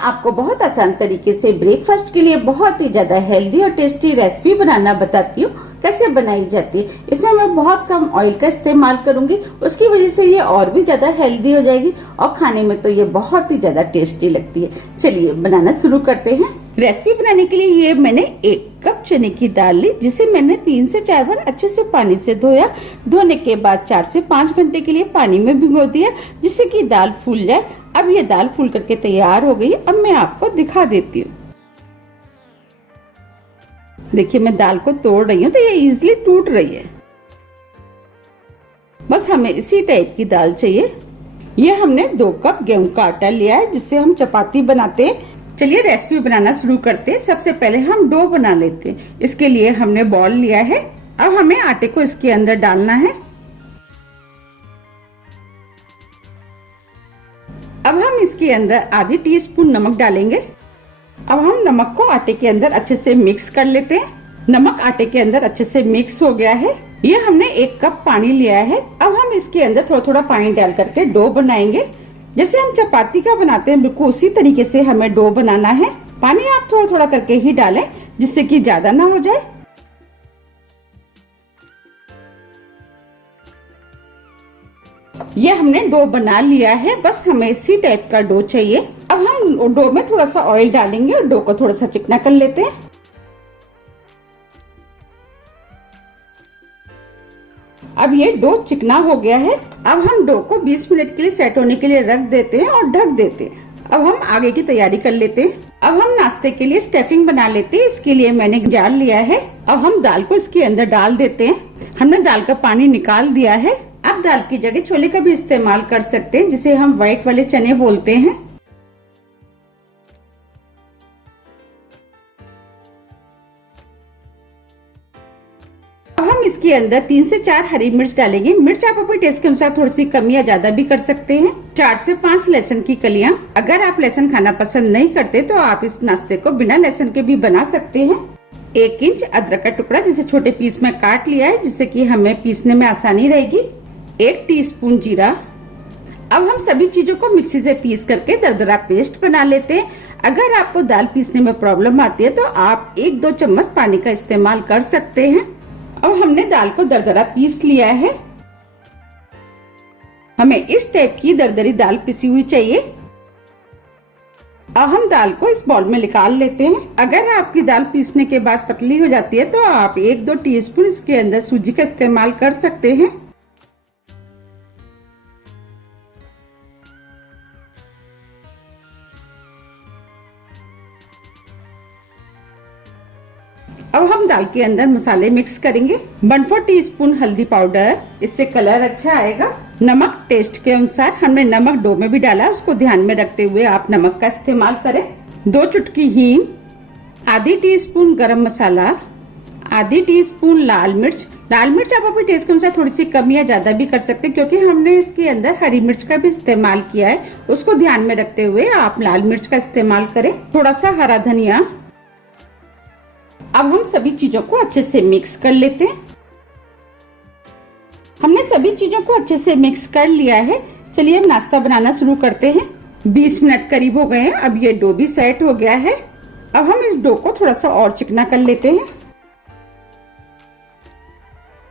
आपको बहुत आसान तरीके से ब्रेकफास्ट के लिए बहुत ही ज्यादा हेल्दी और टेस्टी रेसिपी बनाना बताती हूँ। कैसे बनाई जाती है, इसमें मैं बहुत कम ऑयल का इस्तेमाल करूंगी, उसकी वजह से ये और भी ज्यादा हेल्दी हो जाएगी और खाने में तो ये बहुत ही ज्यादा टेस्टी लगती है। चलिए बनाना शुरू करते हैं। रेसिपी बनाने के लिए ये मैंने 1 कप चने की दाल ली, जिसे मैंने 3 से 4 बार अच्छे से पानी से धोया। धोने के बाद 4 से 5 घंटे के लिए पानी में भिगो दिया, जिससे कि दाल फूल जाए। अब ये दाल फूल करके तैयार हो गई। अब मैं आपको दिखा देती हूँ। देखिए मैं दाल को तोड़ रही हूँ तो ये इजीली टूट रही है। बस हमें इसी टाइप की दाल चाहिए। ये हमने 2 कप गेहूं का आटा लिया है, जिससे हम चपाती बनाते हैं। चलिए रेसिपी बनाना शुरू करते हैं। सबसे पहले हम डो बना लेते हैं। इसके लिए हमने बॉल लिया है। अब हमें आटे को इसके अंदर डालना है। अब हम इसके अंदर आधी टीस्पून नमक डालेंगे। अब हम नमक को आटे के अंदर अच्छे से मिक्स कर लेते हैं। नमक आटे के अंदर अच्छे से मिक्स हो गया है। ये हमने 1 कप पानी लिया है। अब हम इसके अंदर थोड़ा थोड़ा पानी डाल करके डो बनाएंगे। जैसे हम चपाती का बनाते हैं बिल्कुल उसी तरीके से हमें डो बनाना है। पानी आप थोड़ा थोड़ा करके ही डालें, जिससे कि ज्यादा ना हो जाए। ये हमने डो बना लिया है। बस हमें इसी टाइप का डो चाहिए। अब हम डो में थोड़ा सा ऑयल डालेंगे और डो को थोड़ा सा चिकना कर लेते हैं। अब ये डो चिकना हो गया है। अब हम डो को 20 मिनट के लिए सेट होने के लिए रख देते हैं और ढक देते हैं। अब हम आगे की तैयारी कर लेते हैं। अब हम नाश्ते के लिए स्टफिंग बना लेते हैं। इसके लिए मैंने जार लिया है। अब हम दाल को इसके अंदर डाल देते हैं। हमने दाल का पानी निकाल दिया है। अब दाल की जगह छोले का भी इस्तेमाल कर सकते हैं, जिसे हम व्हाइट वाले चने बोलते हैं। अब हम इसके अंदर 3 से 4 हरी मिर्च डालेंगे। मिर्च आप अपने टेस्ट के अनुसार थोड़ी सी कम या ज्यादा भी कर सकते हैं। 4 से 5 लहसुन की कलियां। अगर आप लहसुन खाना पसंद नहीं करते तो आप इस नाश्ते को बिना लहसुन के भी बना सकते हैं। 1 इंच अदरक का टुकड़ा, जिसे छोटे पीस में काट लिया है, जिससे कि हमें पीसने में आसानी रहेगी। 1 टीस्पून जीरा। अब हम सभी चीजों को मिक्सी से पीस करके दरदरा पेस्ट बना लेते हैं। अगर आपको दाल पीसने में प्रॉब्लम आती है तो आप 1-2 चम्मच पानी का इस्तेमाल कर सकते हैं। अब हमने दाल को दरदरा पीस लिया है। हमें इस टाइप की दरदरी दाल पिसी हुई चाहिए। अब हम दाल को इस बाउल में निकाल लेते हैं। अगर आपकी दाल पीसने के बाद पतली हो जाती है तो आप 1-2 टीस्पून इसके अंदर सूजी का इस्तेमाल कर सकते हैं। अब हम दाल के अंदर मसाले मिक्स करेंगे। 1/4 टीस्पून हल्दी पाउडर, इससे कलर अच्छा आएगा। नमक टेस्ट के अनुसार। हमने नमक डो में भी डाला है, उसको ध्यान में रखते हुए आप नमक का इस्तेमाल करें। 2 चुटकी हींग, आधी टीस्पून गरम मसाला, आधी टीस्पून लाल मिर्च। लाल मिर्च आप अपने टेस्ट के अनुसार थोड़ी सी कम या ज्यादा भी कर सकते हैं, क्योंकि हमने इसके अंदर हरी मिर्च का भी इस्तेमाल किया है। उसको ध्यान में रखते हुए आप लाल मिर्च का इस्तेमाल करें। थोड़ा सा हरा धनिया। अब हम सभी चीजों को अच्छे से मिक्स कर लेते हैं। हमने सभी चीजों को अच्छे से मिक्स कर लिया है। चलिए हम नाश्ता बनाना शुरू करते हैं। 20 मिनट करीब हो गए हैं। अब ये डो भी सेट हो गया है। अब हम इस डो को थोड़ा सा और चिकना कर लेते हैं।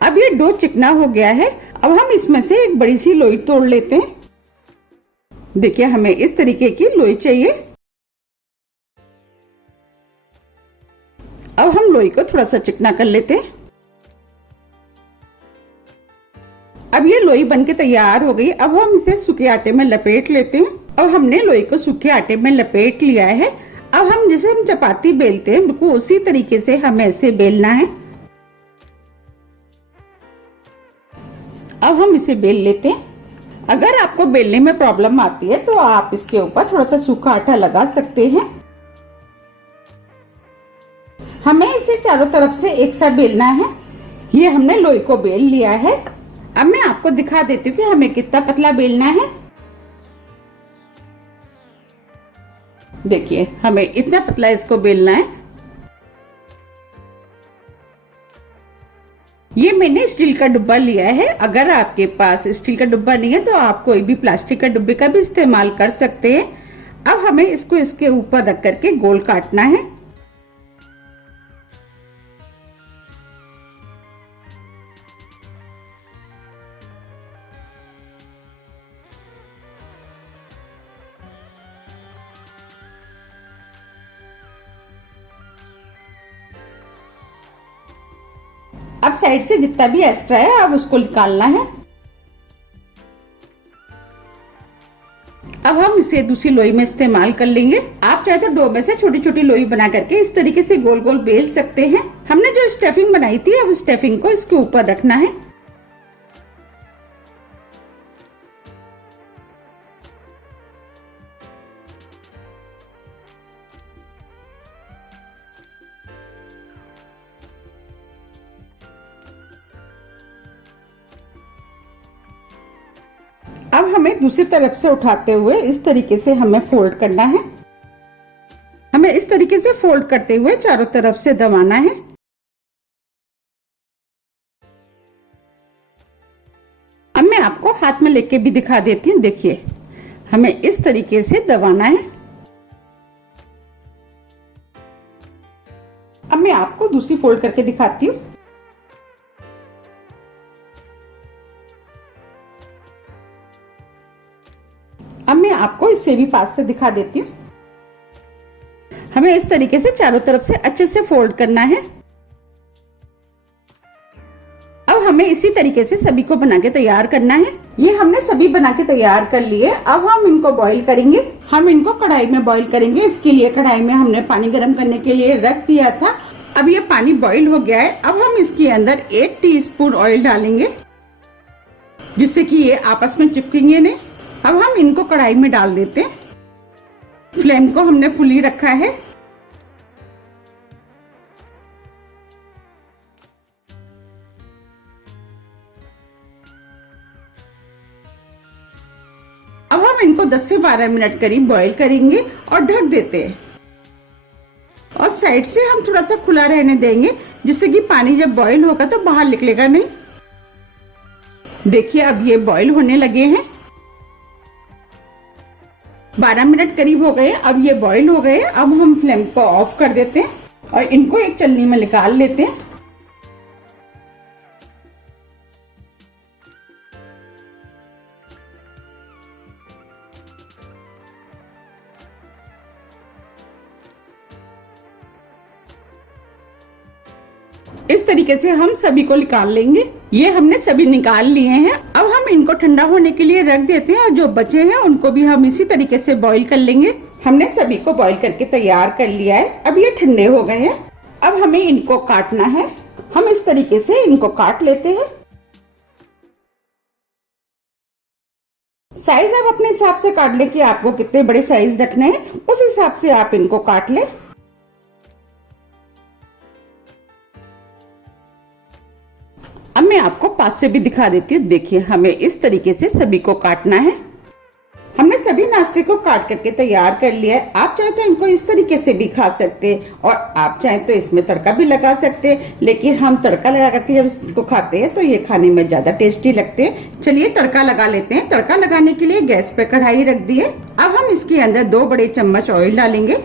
अब ये डो चिकना हो गया है। अब हम इसमें से एक बड़ी सी लोई तोड़ लेते हैं। देखिए हमें इस तरीके की लोई चाहिए। अब हम लोई को थोड़ा सा चिकना कर लेते हैं। अब ये लोई बनके तैयार हो गई। अब हम इसे सूखे आटे में लपेट लेते हैं। अब हमने लोई को सूखे आटे में लपेट लिया है। अब हम जैसे हम चपाती बेलते हैं बिल्कुल उसी तरीके से हमें इसे बेलना है। अब हम इसे बेल लेते हैं। अगर आपको बेलने में प्रॉब्लम आती है तो आप इसके ऊपर थोड़ा सा सूखा आटा लगा सकते हैं। हमें इसे चारों तरफ से एक साथ बेलना है। ये हमने लोई को बेल लिया है। अब मैं आपको दिखा देती हूँ कि हमें कितना पतला बेलना है। देखिए हमें इतना पतला इसको बेलना है। ये मैंने स्टील का डिब्बा लिया है। अगर आपके पास स्टील का डिब्बा नहीं है तो आप कोई भी प्लास्टिक का डिब्बे का भी इस्तेमाल कर सकते हैं। अब हमें इसको इसके ऊपर रख करके गोल काटना है। अब साइड से जितना भी एक्स्ट्रा है अब उसको निकालना है। अब हम इसे दूसरी लोई में इस्तेमाल कर लेंगे। आप चाहे तो डो में से छोटी छोटी लोई बना करके इस तरीके से गोल गोल बेल सकते हैं। हमने जो स्टफिंग बनाई थी अब स्टफिंग को इसके ऊपर रखना है। अब हमें दूसरी तरफ से उठाते हुए इस तरीके से हमें फोल्ड करना है। हमें इस तरीके से फोल्ड करते हुए चारों तरफ से दबाना है। अब मैं आपको हाथ में लेके भी दिखा देती हूँ। देखिए, हमें इस तरीके से दबाना है। अब मैं आपको दूसरी फोल्ड करके दिखाती हूँ। अब मैं आपको इसे भी पास से दिखा देती हूँ। हमें इस तरीके से चारों तरफ से अच्छे से फोल्ड करना है। अब हमें इसी तरीके से सभी को बना के तैयार करना है। ये हमने सभी बना के तैयार कर लिए। अब हम इनको बॉईल करेंगे। हम इनको कढ़ाई में बॉईल करेंगे। इसके लिए कढ़ाई में हमने पानी गर्म करने के लिए रख दिया था। अब ये पानी बॉईल हो गया है। अब हम इसके अंदर 1 टीस्पून ऑयल डालेंगे, जिससे कि ये आपस में चिपकेंगे नहीं। अब हम इनको कढ़ाई में डाल देते हैं। फ्लेम को हमने फुली रखा है। अब हम इनको 10 से 12 मिनट करीब बॉईल करेंगे और ढक देते हैं। और साइड से हम थोड़ा सा खुला रहने देंगे, जिससे कि पानी जब बॉईल होगा तो बाहर निकलेगा नहीं। देखिए, अब ये बॉईल होने लगे हैं। 12 मिनट करीब हो गए। अब ये बॉईल हो गए। अब हम फ्लेम को ऑफ कर देते हैं और इनको एक छलनी में निकाल लेते हैं। इस तरीके से हम सभी को निकाल लेंगे। ये हमने सभी निकाल लिए हैं। अब हम इनको ठंडा होने के लिए रख देते हैं और जो बचे हैं उनको भी हम इसी तरीके से बॉईल कर लेंगे। हमने सभी को बॉईल करके तैयार कर लिया है। अब ये ठंडे हो गए हैं। अब हमें इनको काटना है। हम इस तरीके से इनको काट लेते हैं। साइज आप अपने हिसाब से काट ले कि आपको कितने बड़े साइज रखने हैं, उस हिसाब से आप इनको काट ले। अब मैं आपको पास से भी दिखा देती हूँ। देखिए, हमें इस तरीके से सभी को काटना है। हमने सभी नाश्ते को काट करके तैयार कर लिया है। आप चाहे तो इनको इस तरीके से भी खा सकते हैं और आप चाहे तो इसमें तड़का भी लगा सकते हैं, लेकिन हम तड़का लगा करके जब इसको खाते हैं तो ये खाने में ज्यादा टेस्टी लगते हैं। चलिए तड़का लगा लेते हैं। तड़का लगाने के लिए गैस पे कढ़ाई रख दी है। अब हम इसके अंदर 2 बड़े चम्मच ऑयल डालेंगे।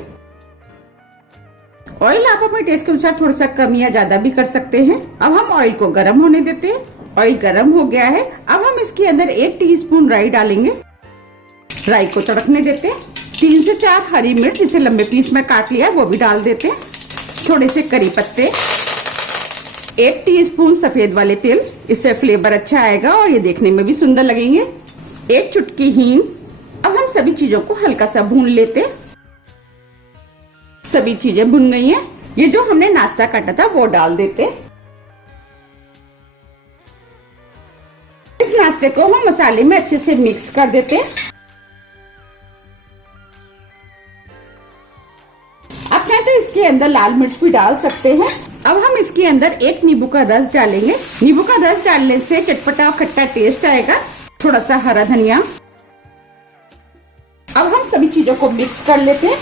ऑयल आप अपने टेस्ट के अनुसार थोड़ा सा कम या ज्यादा भी कर सकते हैं। अब हम ऑयल को गर्म होने देते हैं। ऑयल गर्म हो गया है। अब हम इसके अंदर 1 टीस्पून राई डालेंगे। राई को तड़कने देते हैं। 3 से 4 हरी मिर्च जिसे लंबे पीस में काट लिया वो भी डाल देते हैं। थोड़े से करी पत्ते, 1 टीस्पून सफेद वाले तिल, इससे फ्लेवर अच्छा आएगा और ये देखने में भी सुंदर लगेंगे। 1 चुटकी हींग। अब हम सभी चीजों को हल्का सा भून लेते हैं। सभी चीजें भुन गई हैं। ये जो हमने नाश्ता काटा था वो डाल देते हैं। इस नाश्ते को हम मसाले में अच्छे से मिक्स कर देते हैं। आप चाहे तो इसके अंदर लाल मिर्च भी डाल सकते हैं। अब हम इसके अंदर 1 नींबू का रस डालेंगे। नींबू का रस डालने से चटपटा और खट्टा टेस्ट आएगा। थोड़ा सा हरा धनिया। अब हम सभी चीजों को मिक्स कर लेते हैं।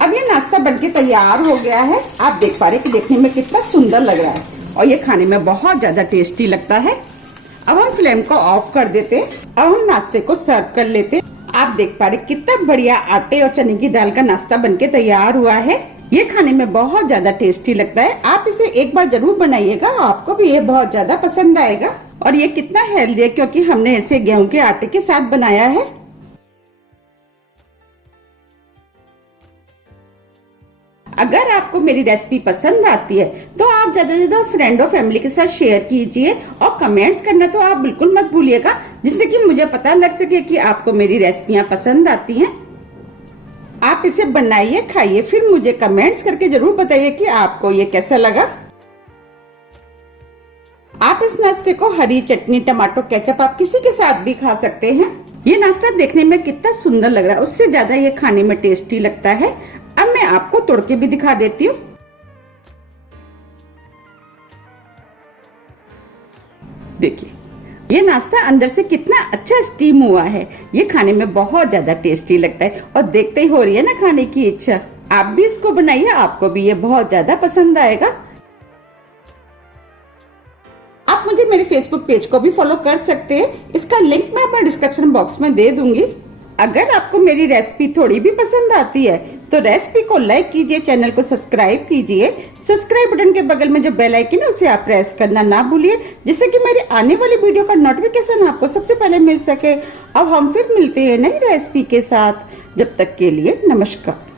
अब ये नाश्ता बनके तैयार हो गया है। आप देख पा रहे हैं कि देखने में कितना सुंदर लग रहा है और ये खाने में बहुत ज्यादा टेस्टी लगता है। अब हम फ्लेम को ऑफ कर देते। अब हम नाश्ते को सर्व कर लेते। आप देख पा रहे कितना बढ़िया आटे और चने की दाल का नाश्ता बनके तैयार हुआ है। ये खाने में बहुत ज्यादा टेस्टी लगता है। आप इसे एक बार जरूर बनाइएगा, आपको भी ये बहुत ज्यादा पसंद आएगा। और ये कितना हेल्दी है क्योंकि हमने इसे गेहूं के आटे के साथ बनाया है। अगर आपको मेरी रेसिपी पसंद आती है तो आप ज्यादा से ज्यादा फ्रेंड और फैमिली के साथ शेयर कीजिए और कमेंट्स करना तो आप बिल्कुल मत भूलिएगा, जिससे कि मुझे पता लग सके कि आपको मेरी रेसिपियां पसंद आती हैं। आप इसे बनाइए, खाइए, फिर मुझे कमेंट्स करके जरूर बताइए कि आपको ये कैसा लगा। आप इस नाश्ते को हरी चटनी, टमाटो केचप, आप किसी के साथ भी खा सकते हैं। ये नाश्ता देखने में कितना सुंदर लग रहा है, उससे ज्यादा ये खाने में टेस्टी लगता है। अब मैं आपको तोड़ के भी दिखा देती हूँ। देखिए ये नाश्ता अंदर से कितना अच्छा स्टीम हुआ है। ये खाने में बहुत ज्यादा टेस्टी लगता है और देखते ही हो रही है ना खाने की इच्छा। आप भी इसको बनाइए, आपको भी ये बहुत ज्यादा पसंद आएगा। आप मुझे मेरे फेसबुक पेज को भी फॉलो कर सकते हैं, इसका लिंक मैं अपने डिस्क्रिप्शन बॉक्स में दे दूंगी। अगर आपको मेरी रेसिपी थोड़ी भी पसंद आती है तो रेसिपी को लाइक कीजिए, चैनल को सब्सक्राइब कीजिए। सब्सक्राइब बटन के बगल में जो बेल आइकन है उसे आप प्रेस करना ना भूलिए, जिससे कि मेरी आने वाली वीडियो का नोटिफिकेशन आपको सबसे पहले मिल सके। अब हम फिर मिलते हैं नई रेसिपी के साथ। जब तक के लिए नमस्कार।